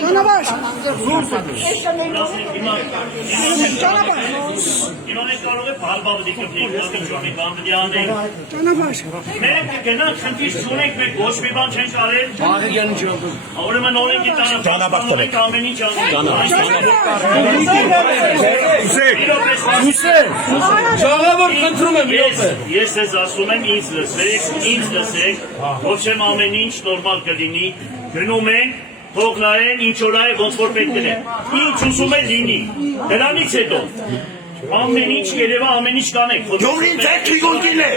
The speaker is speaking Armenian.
Canavar. İmanı kararı palbabı dikkat edin. Çok bandiyane. Canavar. Մենք գնանք խնդիր չունենք, մենք ոչ մի բան չենք արել։ Ահա գերն չունենք։ Ուրեմն օրենքի տանը Ճանապարհ տվեք։ ամեն ինչ անենք։ Ժողովուրդ խնդրում եմ իրոք։ Ես ես ասում եմ ինձ լսեք, ոչ եմ ամեն ինչ նորմալ կլինի, գնում ենք, թող նայեն ինչ որ է ոնց որ պետք է։ Ինչ ուզում է լինի։ Դրանից հետո ամեն ինչ երևա ամեն ինչ կանենք։ Գյումրին թեք լիգոնդին է։